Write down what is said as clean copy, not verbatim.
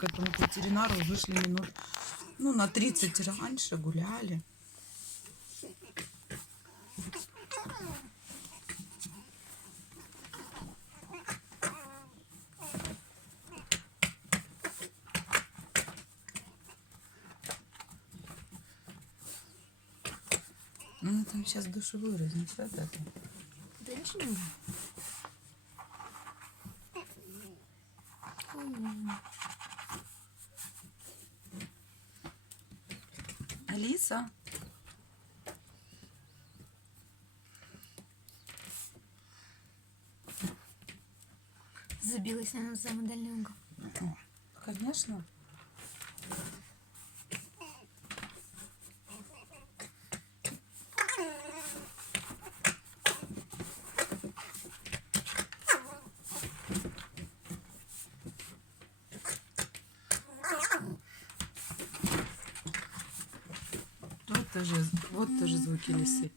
к этому ветеринару, вышли минут, ну, на 30 раньше, гуляли. Ну, там сейчас душевую разнесет это. Да ничего. Алиса? Забилась она в самый дальний угол. Конечно. Вот тоже звуки лисы.